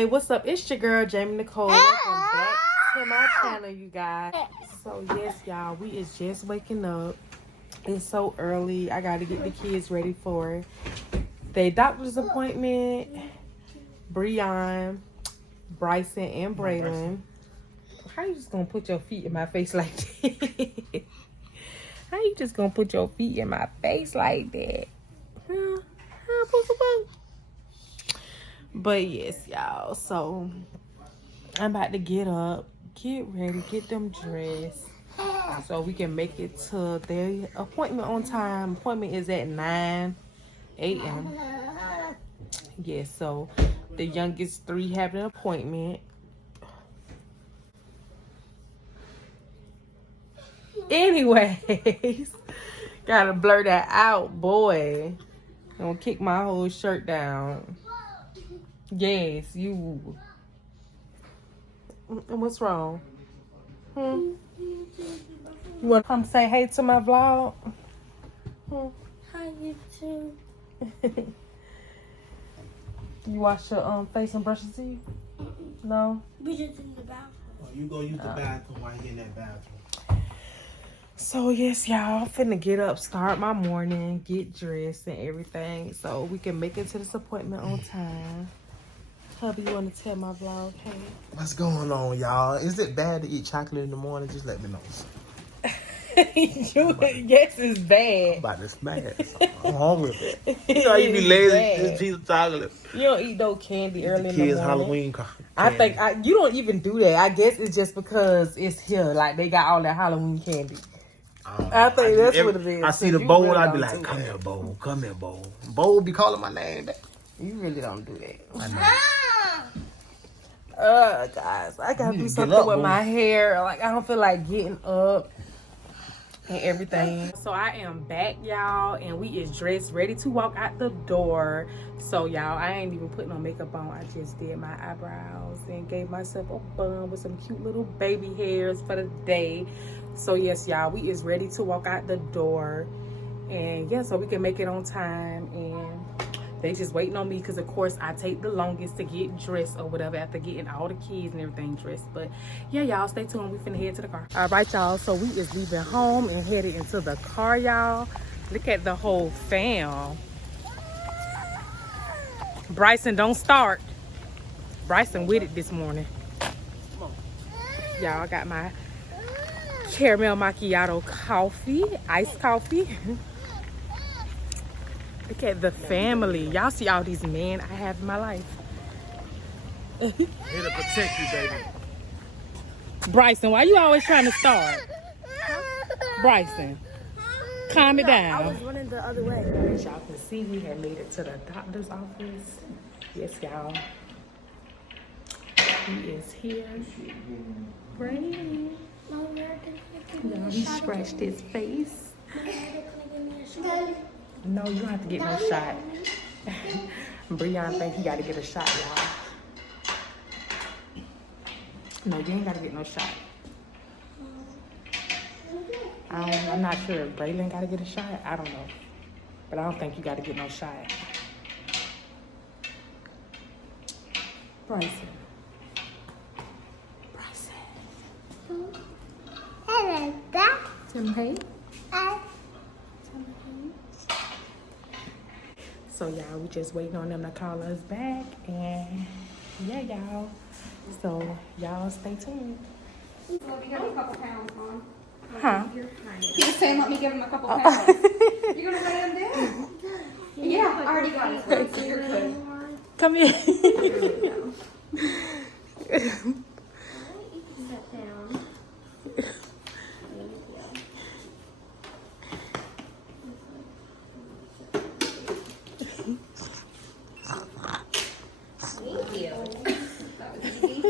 Hey, what's up? It's your girl, Jamie Nicole. Welcome back to my channel, you guys. So, yes, y'all, we is just waking up. It's so early. I got to get the kids ready for their doctor's appointment. Breon, Bryson, and Braylon. How you just going to put your feet in my face like that? How you just going to put your feet in my face like that? But yes, y'all, so I'm about to get up, get ready, get them dressed so we can make it to their appointment on time. Appointment is at 9 a.m. Yes, so the youngest 3 have an appointment. Anyways, gotta blur that out, boy. Gonna kick my whole shirt down. Yes, you. And what's wrong? You want to come say hey to my vlog? Hi, YouTube. You wash your face and brush your teeth? No? We just in the bathroom. Oh, you go use the bathroom while you're in that bathroom. So, yes, y'all, I'm finna get up, start my morning, get dressed and everything so we can make it to this appointment on time. Hubby, you want to tell my vlog, hey? What's going on, y'all? Is it bad to eat chocolate in the morning? Just let me know. Yes, it's bad. I'm about to smash. I'm hungry. You know, you be lazy, just piece of chocolate. You don't eat no candy early in the Kids' morning. Halloween candy. I think you don't even do that. I guess it's just because it's here. Like, they got all that Halloween candy. I think that's what it is. I see the bowl, I be like, come here, bowl. Come here, bowl. Bowl be calling my name back. You really don't do that. I know. Guys, I gotta do something with my hair. Like, I don't feel like getting up and everything. So I am back, y'all, and we is dressed, ready to walk out the door. So, y'all, I ain't even put no makeup on. I just did my eyebrows and gave myself a bun with some cute little baby hairs for the day. So, yes, y'all, we is ready to walk out the door. And, yeah, so we can make it on time. And they just waiting on me because, of course, I take the longest to get dressed or whatever after getting all the kids and everything dressed. But, yeah, y'all, stay tuned. We finna head to the car. All right, y'all. So, we is leaving home and headed into the car, y'all. Look at the whole fam. Bryson, don't start. Bryson with it this morning. Y'all, I got my caramel macchiato coffee, iced coffee. Look at the family. Y'all see all these men I have in my life. Here to protect you, baby. Bryson, why you always trying to start? Bryson, calm it down. I was running the other way. As y'all can see, we have made it to the doctor's office. Yes, y'all. He is here. Right. No, he scratched his face. No, you don't have to get no shot. Breon think he got to get a shot, y'all. No, you ain't got to get no shot. I'm not sure if Braylon got to get a shot. I don't know. But I don't think you got to get no shot. Bryson. Hello, Dad. Tell him hey. So, y'all, we just waiting on them to call us back. And, yeah, y'all. So, y'all stay tuned. So if you got a couple pounds, Mom. Huh? He was saying, let me give him a couple pounds. You're going to weigh him down? Yeah, I already got his weight, so you're good. Come here. There we go. Sit down. Thank you. That was easy.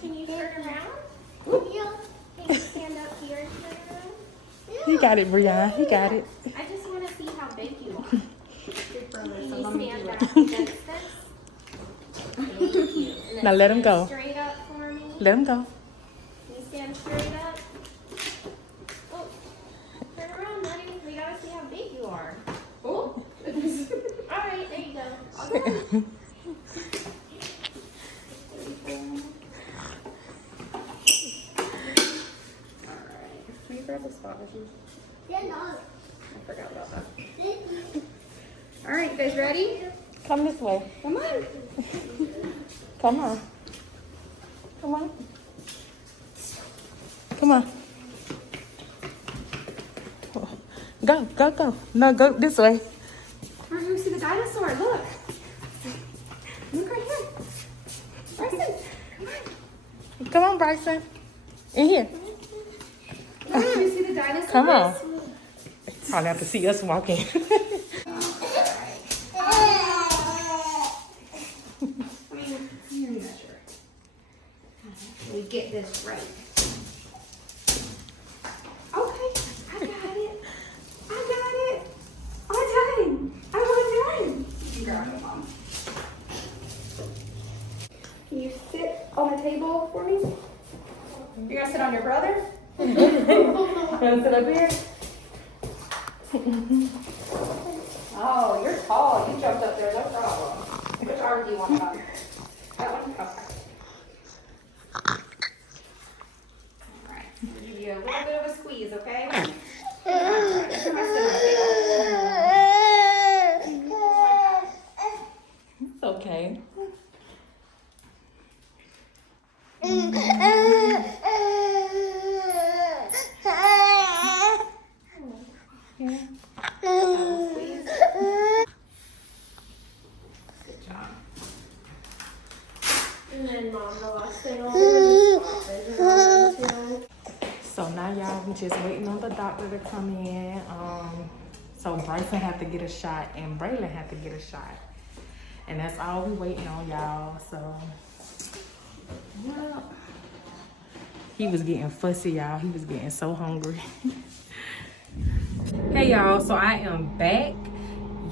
Can you turn around? Yeah. Can you stand up here and turn around? He got it, Breon. He got it. I just want to see how big you are. Can you stand back against this? Thank you. And then Now let him stand go. Straight up for me. Let him go. Can you stand straight up? Oh, turn around, honey. We gotta see how big you are. Oh. All right, there you go. I'll go. I forgot about that. All right, you guys ready? Come this way. Come on. Come on. Come on. Come on. Go, go, go. No, go this way. We're going to see the dinosaur. Look. Look right here. Bryson, come on. Come on, Bryson. In here. Look, can you see the dinosaur? Come on. Probably have to see us walking. We get this right. Okay, I got it. I got it. On time. You grab it, Mom. Can you sit on the table for me? You're gonna sit on your brother? Gonna sit up here? Oh, you're tall. You jumped up there, no problem. Which arm do you want it on? That one? Okay. Alright, we'll give you a little bit of a squeeze, okay? Alright, sit on the table. It's okay. Good job. And then Mom, the last thing I'll do is swap. So now y'all, we just waiting on the doctor to come in. So Bryson had to get a shot and Braylon had to get a shot. And that's all we waiting on, y'all. So, well, he was getting fussy, y'all. He was getting so hungry. Hey, y'all. So I am back,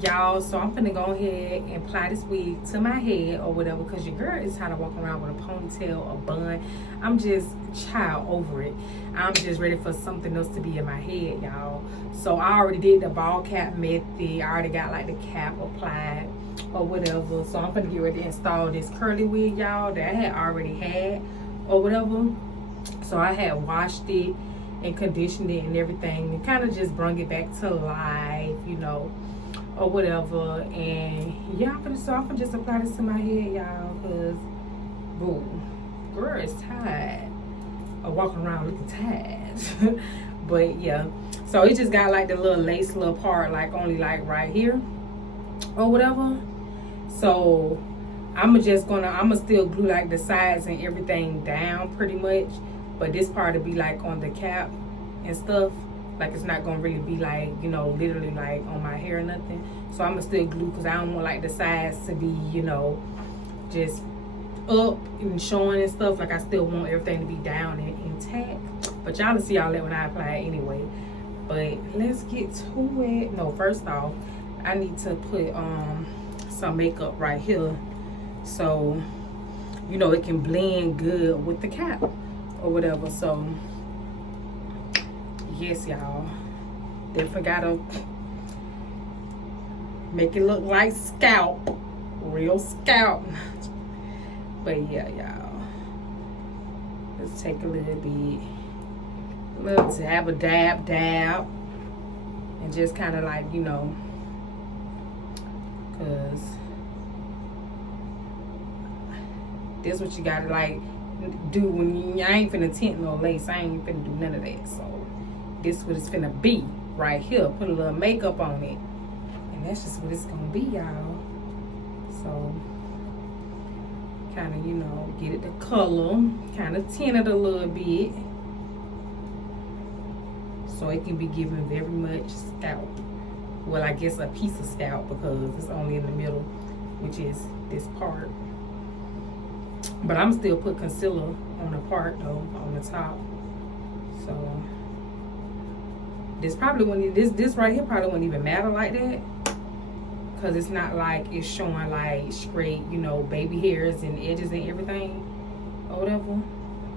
y'all. So I'm finna go ahead and apply this wig to my head or whatever, because your girl is trying to walk around with a ponytail, a bun. I'm just over it. I'm just ready for something else to be in my head, y'all. So I already did the ball cap method. I already got like the cap applied or whatever. So I'm gonna get ready to install this curly wig, y'all, that I had already had or whatever. So I had washed it and conditioned it and everything and kind of just bring it back to life, you know, or whatever. And yeah, I'm gonna just apply this to my head, y'all, because boo, girl is tired of walking around looking tired. But yeah, so it just got like the little lace little part, like only like right here or whatever. So I'ma still glue like the sides and everything down pretty much, but this part will be like on the cap and stuff. Like it's not gonna really be like, you know, literally like on my hair or nothing. So I'ma still glue because I don't want like the sides to be, you know, just up and showing and stuff. Like I still want everything to be down and intact. But y'all will see all that when I apply it anyway. But let's get to it. No, first off, I need to put some makeup right here, so you know it can blend good with the cap or whatever. So yes, y'all, definitely gotta make it look like scalp, real scalp. But yeah, y'all, let's take a little bit, a little dab, a dab, and just kind of like, you know, cause this what you gotta like do when you, I ain't finna tint no lace. I ain't finna do none of that. So this what it's finna be right here. Put a little makeup on it, and that's just what it's gonna be, y'all. So kind of, you know, get it the color, kind of tint it a little bit, so it can be given very much scalp. Well, I guess a piece of scalp, because it's only in the middle, which is this part. But I'm still put concealer on the part though, on the top. So this probably wouldn't, this right here probably wouldn't even matter like that, because it's not like it's showing like straight, you know, baby hairs and edges and everything or whatever.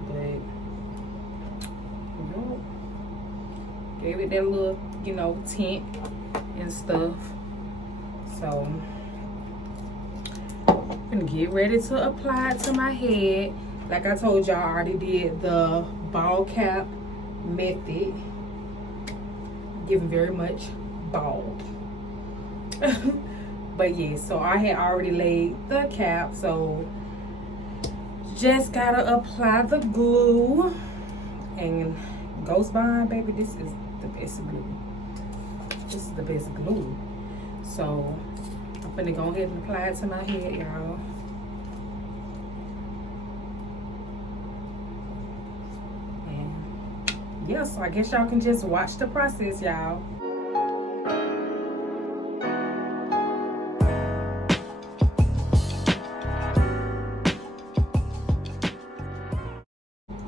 But you know, gave it that little, you know, tint and stuff. So I'm gonna get ready to apply it to my head. Like I told y'all, I already did the ball cap method giving very much bald. But yeah, so I had already laid the cap, so just gotta apply the glue. And Ghost Bond, baby, this is the best glue. This is the best glue. So I'm gonna go ahead and apply it to my head, y'all. And yeah, so I guess y'all can just watch the process, y'all.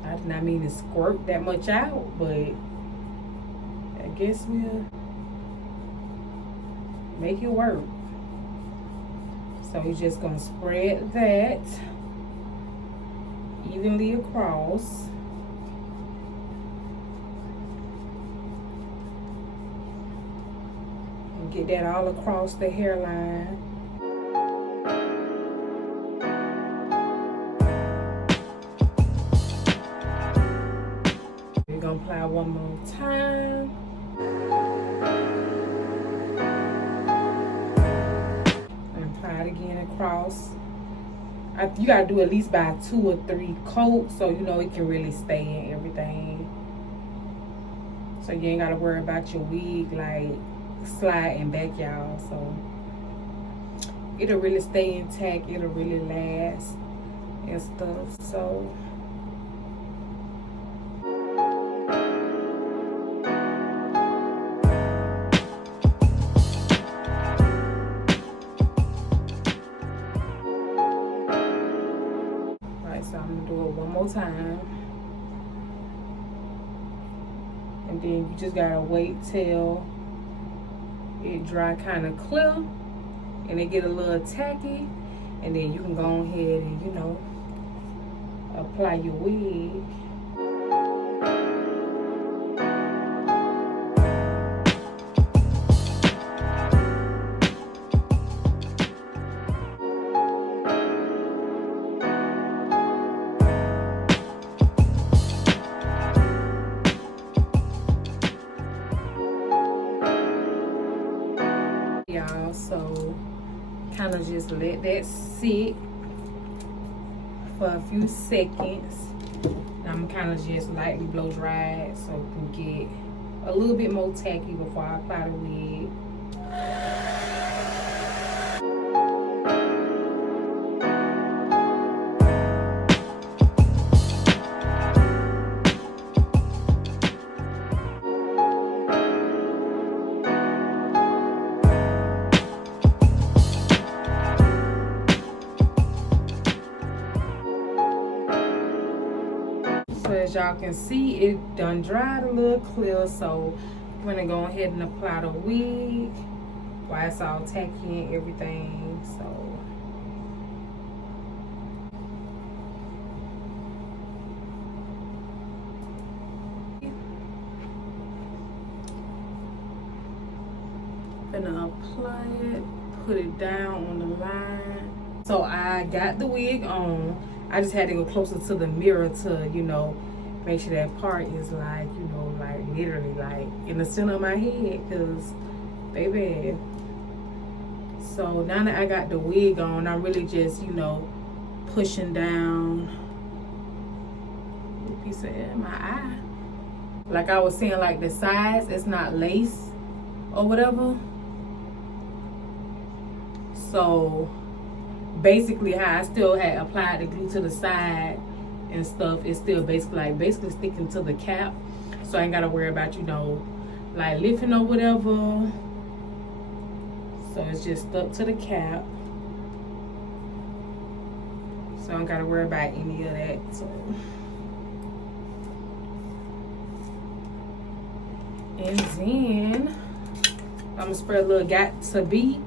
I did not mean to squirt that much out, but I guess we'll make it work. So we're just gonna spread that evenly across. And get that all across the hairline. We're gonna apply one more time. Again across. You gotta do at least by 2 or 3 coats, so you know it can really stay in everything. So you ain't gotta worry about your wig like sliding back, y'all. So it'll really stay intact, it'll really last and stuff. So so I'm gonna do it one more time, and then you just gotta wait till it dry kind of clear and it get a little tacky, and then you can go ahead and, you know, apply your wig. Y'all, so kind of just let that sit for a few seconds. I'm kind of just lightly blow dry it so it can get a little bit more tacky before I apply the wig. As y'all can see, it done dried a little clear, so I'm gonna go ahead and apply the wig while it's all tacky and everything. So gonna apply it, put it down on the line. So I got the wig on. I just had to go closer to the mirror to, you know, make sure that part is like, you know, like literally like in the center of my head, because baby. So now that I got the wig on, I'm really just, you know, pushing down a piece of my eye. Like I was saying, like the sides, it's not lace or whatever. So basically how I still had applied the glue to the side and stuff, it's still basically sticking to the cap. So I ain't gotta worry about, you know, like lifting or whatever. So it's just stuck to the cap. So I don't gotta worry about any of that. So and then I'm gonna spread a little got to be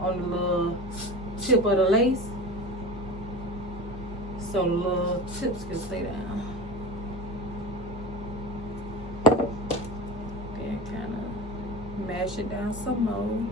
on the little tip of the lace, so the little tips can stay down. Then kind of mash it down some more.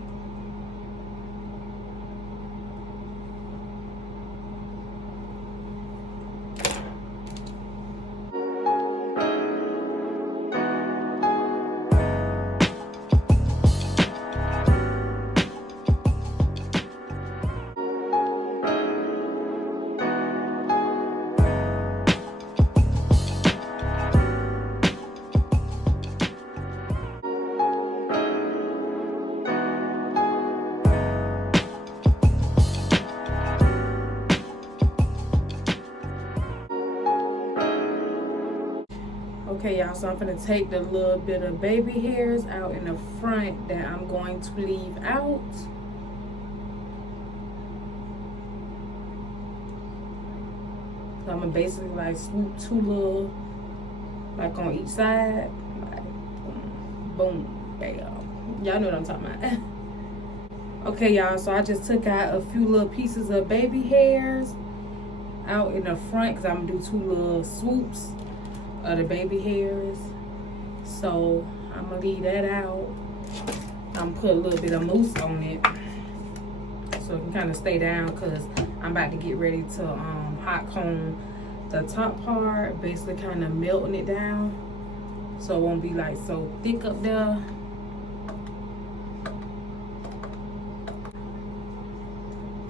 Okay, y'all, so I'm gonna take the little bit of baby hairs out in the front that I'm going to leave out. So I'm gonna basically like swoop 2 little, like on each side, like boom, bam. Y'all know what I'm talking about. Okay, y'all, so I just took out a few little pieces of baby hairs out in the front because I'm gonna do 2 little swoops of the baby hairs. So I'm gonna leave that out. I'm gonna put a little bit of mousse on it so it can kind of stay down, because I'm about to get ready to hot comb the top part, basically kind of melting it down so it won't be like so thick up there.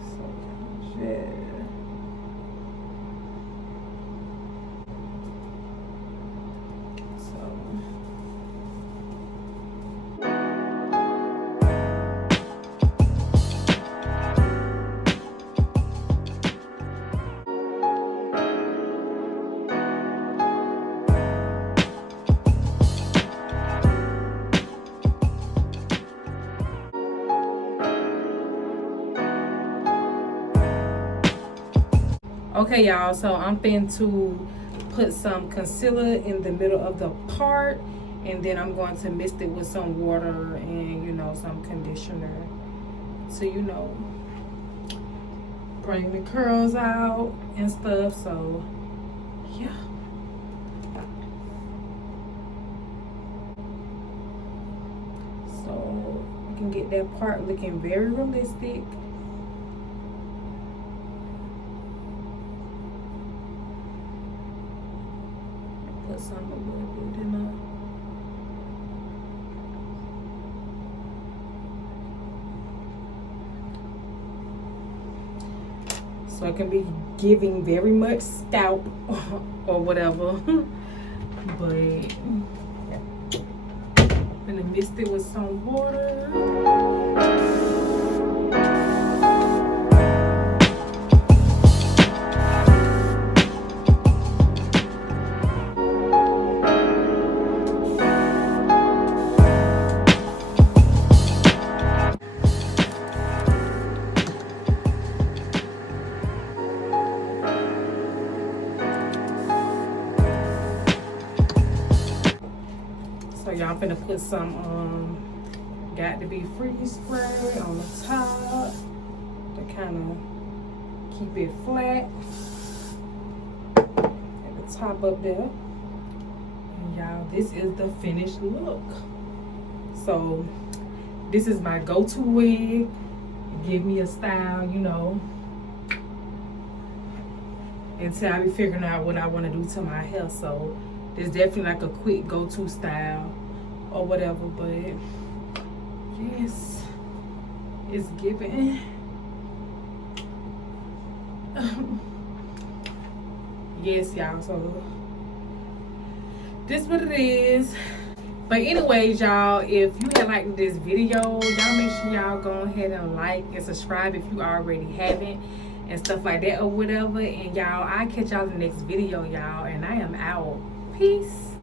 So yeah. Okay, y'all, so I'm finna to put some concealer in the middle of the part, and then I'm going to mix it with some water and, you know, some conditioner to, you know, bring the curls out and stuff. So yeah, so you can get that part looking very realistic. Put some a little bit in there. So it can be giving very much scalp or whatever. But I'm gonna mix it with some water. So y'all finna put some Got to Be Freeze spray on the top to kind of keep it flat at the top up there. And y'all, this is the finished look. So this is my go-to wig. Give me a style, you know, until I be figuring out what I want to do to my hair. So it's definitely like a quick go-to style or whatever, but yes, it's giving. Yes, y'all, so this what it is. But anyways, y'all, if you had liked this video, y'all make sure y'all go ahead and like and subscribe if you already haven't and stuff like that or whatever. And y'all, I'll catch y'all in the next video, y'all, and I am out. Peace.